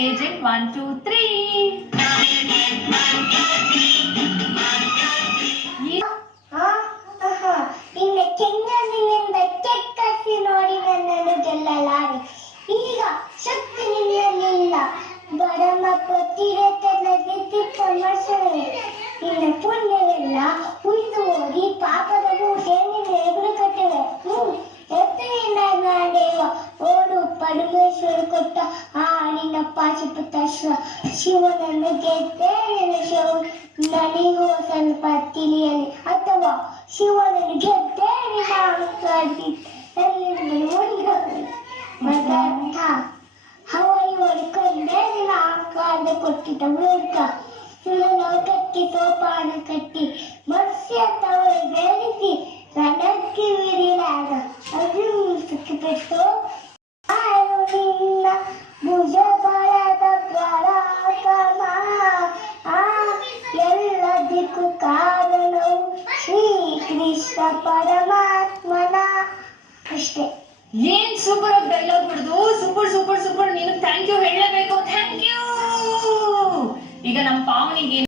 agent 1, 2, 3. ನಿನ್ನ ಕೆನ್ನಲಿನಿಂದ ಕೆಕ್ಕಸಿ ನೋಡಿ ನನ್ನನ್ನು ಗೆಲ್ಲಲಾರೆ. ಈಗ ಶಕ್ತಿ ನಿನ್ನಲ್ಲಿಲ್ಲ ಬಡಮ ಕೊತ್ತಿರತನ ಗೆದ್ದಿಟ್ಟ ಮಸಳೆ ನಿನ್ನ ಪುಣ್ಯವೆಲ್ಲ ಕೊಟ್ಟ ಆ ನಿನ್ನ ಪಾಶುಪುತ ಶಿವನನ್ನು ಗೆದ್ದೆ ನಿನ್ನ ಶಿವ ನನಗೂ ಸ್ವಲ್ಪ ತಿಳಿಯಲಿ ಅಥವಾ ಶಿವನನ್ನು ಗೆದ್ದೆ ನಿನ್ನ ಅಂಕಾಡಿ ಮಗಂತ ಹವಾಯಿ ಹೊಡ್ಕೊಂಡೆ ನಿನ್ನ ಆಕಾರದ ಕೊಟ್ಟಿದ್ದ ಮೂರ್ಖ ಸುಳ್ಳನ ಕಟ್ಟಿ ಸೋಪಾನ ಕಟ್ಟಿ ಮತ್ಸ್ಯ ತವರ ಬೆಳೆಸಿ ನನಕ್ಕೆ ವಿರಿಲಾಗ ಅದು ಸುಖಿಬಿಟ್ಟು ಪರಮಾತ್ಮನ. ಅಷ್ಟೇ. ಏನ್ ಸೂಪರ್ ಆಗಿ ಡೈಲಾಗ್ ಬಿಡುದು ಸೂಪರ್ ಸೂಪರ್ ಸೂಪರ್ ನಿನಗೆ ಥ್ಯಾಂಕ್ ಯು ಹೇಳಬೇಕು. ಥ್ಯಾಂಕ್ ಯು ಈಗ ನಮ್ಮ ಪಾವನಿಗೆ